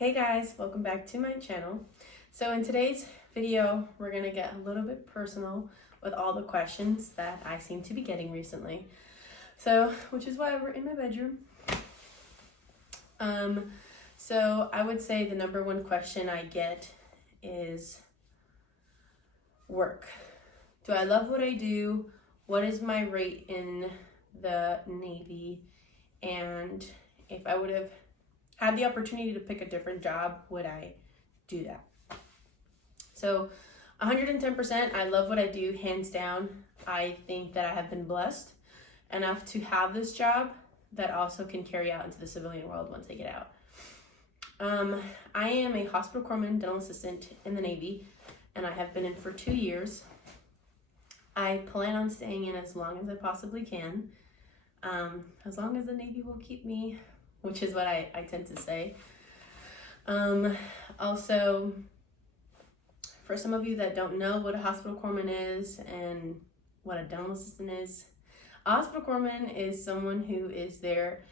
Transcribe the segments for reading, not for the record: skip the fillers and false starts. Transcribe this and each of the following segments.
Hey guys, welcome back to my channel. So in today's video, we're gonna get a little bit personal with all the questions that I seem to be getting recently. Which is why we're in my bedroom. So I would say the number one question I get is work. Do I love what I do? What is my rate in the Navy? And if I would have had the opportunity to pick a different job, would I do that? So 110%, I love what I do, hands down. I think that I have been blessed enough to have this job that also can carry out into the civilian world once I get out. I am a hospital corpsman dental assistant in the Navy, and I have been in for 2 years. I plan on staying in as long as I possibly can, as long as the Navy will keep me, which is what I tend to say. Also, for some of you that don't know what a hospital corpsman is and what a dental assistant is, a hospital corpsman is someone who is there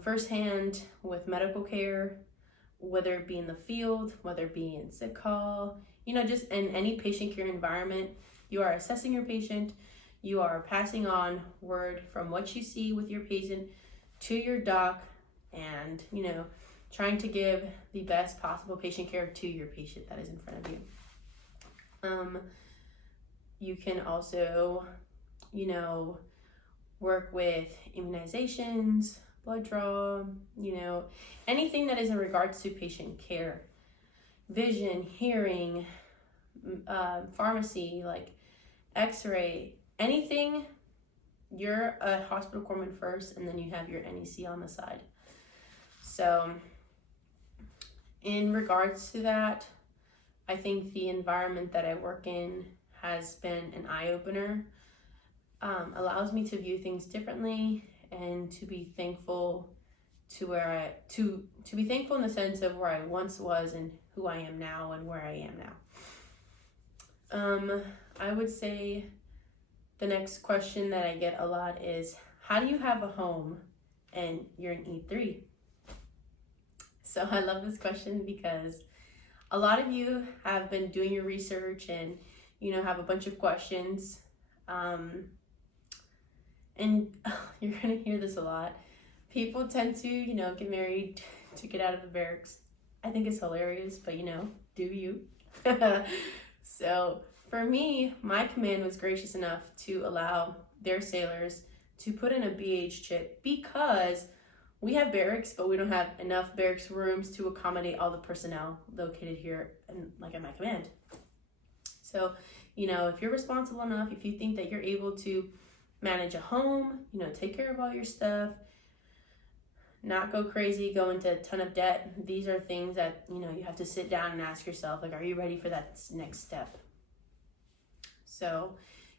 firsthand with medical care, whether it be in the field, whether it be in sick call, just in any patient care environment. You are assessing your patient, you are passing on word from what you see with your patient to your doc, and trying to give the best possible patient care to your patient that is in front of you. You can also work with immunizations, blood draw, anything that is in regards to patient care, vision, hearing, pharmacy, like x-ray, anything. You're a hospital corpsman first, and then you have your NEC on the side. So in regards to that, I think the environment that I work in has been an eye-opener. Allows me to view things differently and to be thankful to be thankful in the sense of where I once was and who I am now and where I am now. I would say the next question that I get a lot is, how do you have a home and you're an E3? So I love this question because a lot of you have been doing your research and have a bunch of questions, and you're gonna hear this a lot. People tend to get married to get out of the barracks. I think it's hilarious, but do you? So for me, my command was gracious enough to allow their sailors to put in a BH chip because we have barracks, but we don't have enough barracks rooms to accommodate all the personnel located here and at my command. So, if you're responsible enough, if you think that you're able to manage a home, take care of all your stuff, not go crazy, go into a ton of debt, these are things that, you have to sit down and ask yourself, are you ready for that next step? So,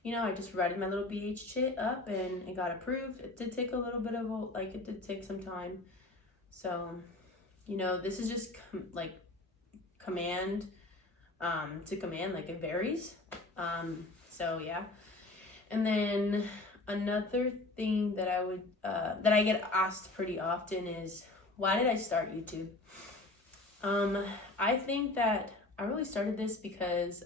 I just read my little BH chit up and it got approved. It did take a little bit of it did take some time. So, this is just command to command, it varies. So yeah. And then another thing that I would that I get asked pretty often is, why did I start YouTube? I think that I really started this because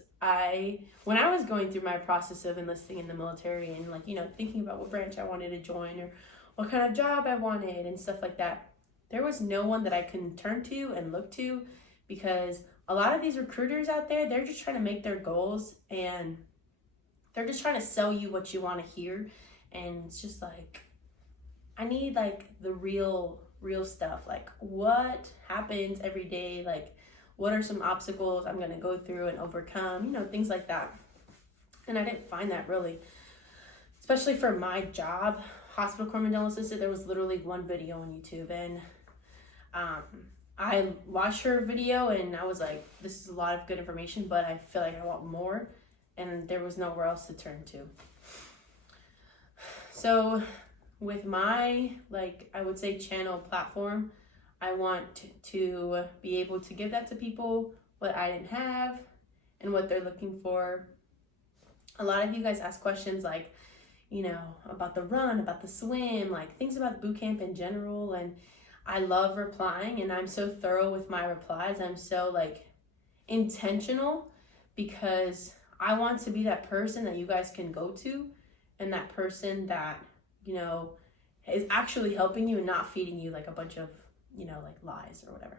when I was going through my process of enlisting in the military and thinking about what branch I wanted to join or what kind of job I wanted and stuff like that, there was no one that I can turn to and look to, because a lot of these recruiters out there, they're just trying to make their goals and they're just trying to sell you what you want to hear. And it's just I need the real stuff. What happens every day? What are some obstacles I'm going to go through and overcome? Things like that. And I didn't find that really, especially for my job, hospital corpsman dental assistant. There was literally one video on YouTube, and I watched her video and I was like, this is a lot of good information, but I feel like I want more, and there was nowhere else to turn to. So with my, I would say, channel platform, I want to be able to give that to people, what I didn't have and what they're looking for. A lot of you guys ask questions about the run, about the swim, things about boot camp in general. And I love replying, and I'm so thorough with my replies. I'm so like intentional because I want to be that person that you guys can go to, and that person that, you know, is actually helping you and not feeding you like a bunch of, you know, like lies or whatever.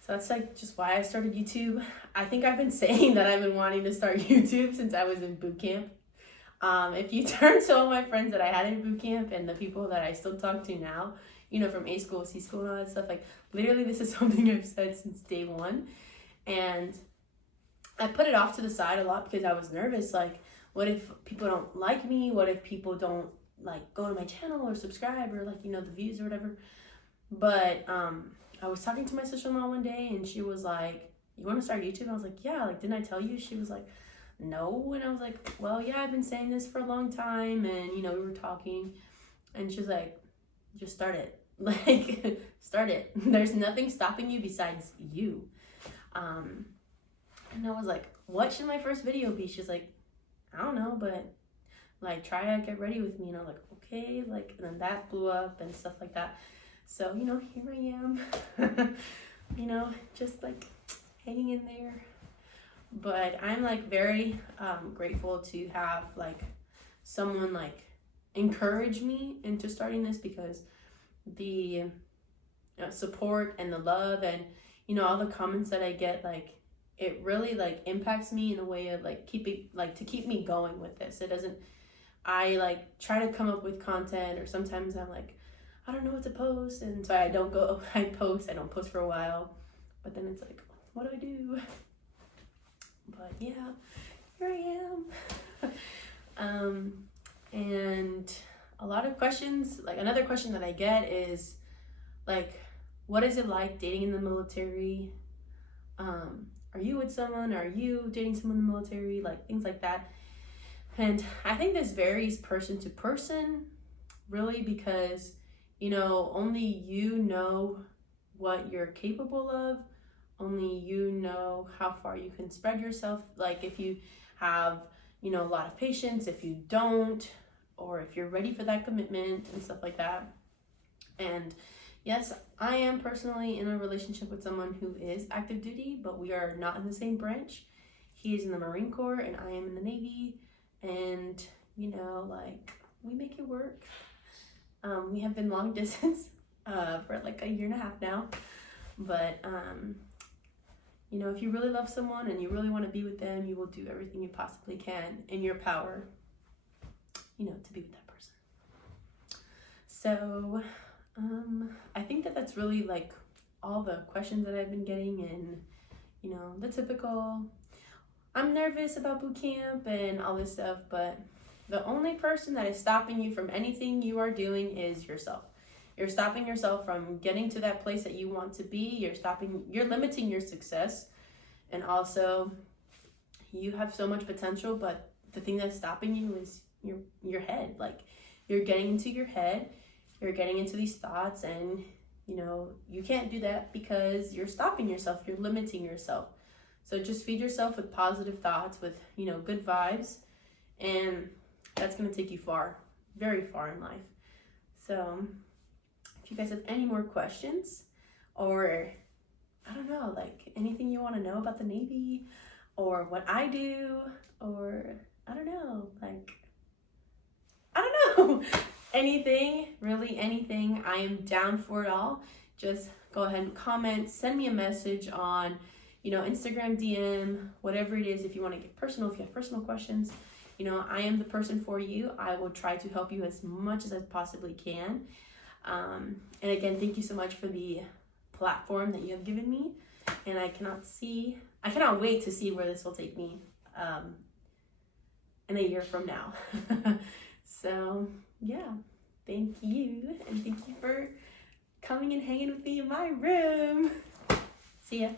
So that's like just why I started YouTube. I think I've been saying that I've been wanting to start YouTube since I was in boot camp. If you turn to all my friends that I had in boot camp and the people that I still talk to now, you know, from A school, C school, and all that stuff, like literally this is something I've said since day one. And I put it off to the side a lot because I was nervous. Like, what if people don't like me? What if people don't like go to my channel or subscribe or like, you know, the views or whatever? But I was talking to my sister-in-law one day and she was like, you want to start YouTube? I was like, yeah, like, didn't I tell you? She was like, no. And I was like, well, yeah, I've been saying this for a long time. And, you know, we were talking and she's like, just start it. Like, start it. There's nothing stopping you besides you. And I was like, what should my first video be? She's like, I don't know, but like, try to get ready with me. And I was like, okay, like, and then that blew up and stuff like that. So, you know, here I am, you know, just like hanging in there. But I'm like very grateful to have like someone like encourage me into starting this, because the support and the love and, you know, all the comments that I get, like, it really like impacts me in a way of like keeping, like, to keep me going with this. It doesn't, I like try to come up with content, or sometimes I'm like, I don't know what to post, and so I don't post for a while, but then it's like, what do I do? But yeah, here I am. And a lot of questions, like another question that I get is like, what is it like dating in the military? Are you with someone? Are you dating someone in the military? Like, things like that. And I think this varies person to person, really, because, you know, only you know what you're capable of. Only you know how far you can spread yourself. Like, if you have, you know, a lot of patience, if you don't, or if you're ready for that commitment and stuff like that. And yes, I am personally in a relationship with someone who is active duty, but we are not in the same branch. He is in the Marine Corps and I am in the Navy. And, you know, like, we make it work. We have been long distance for like a year and a half now. But, you know, if you really love someone and you really want to be with them, you will do everything you possibly can in your power, you know, to be with that person. So, I think that that's really like all the questions that I've been getting, and, you know, the typical, I'm nervous about boot camp and all this stuff, but the only person that is stopping you from anything you are doing is yourself. You're stopping yourself from getting to that place that you want to be. You're limiting your success. And also, you have so much potential, but the thing that's stopping you is your head. Like, you're getting into your head, you're getting into these thoughts, and, you know, you can't do that because you're stopping yourself, you're limiting yourself. So just feed yourself with positive thoughts, with, you know, good vibes, and that's going to take you far, very far in life. So if you guys have any more questions, or I don't know, like anything you want to know about the Navy or what I do, or I don't know, like, I don't know, anything, really anything, I am down for it all. Just go ahead and comment, send me a message on, you know, Instagram, DM, whatever it is. If you want to get personal, if you have personal questions, you know, I am the person for you. I will try to help you as much as I possibly can. And again, thank you so much for the platform that you have given me. And I cannot wait to see where this will take me in a year from now. So yeah, thank you. And thank you for coming and hanging with me in my room. See ya.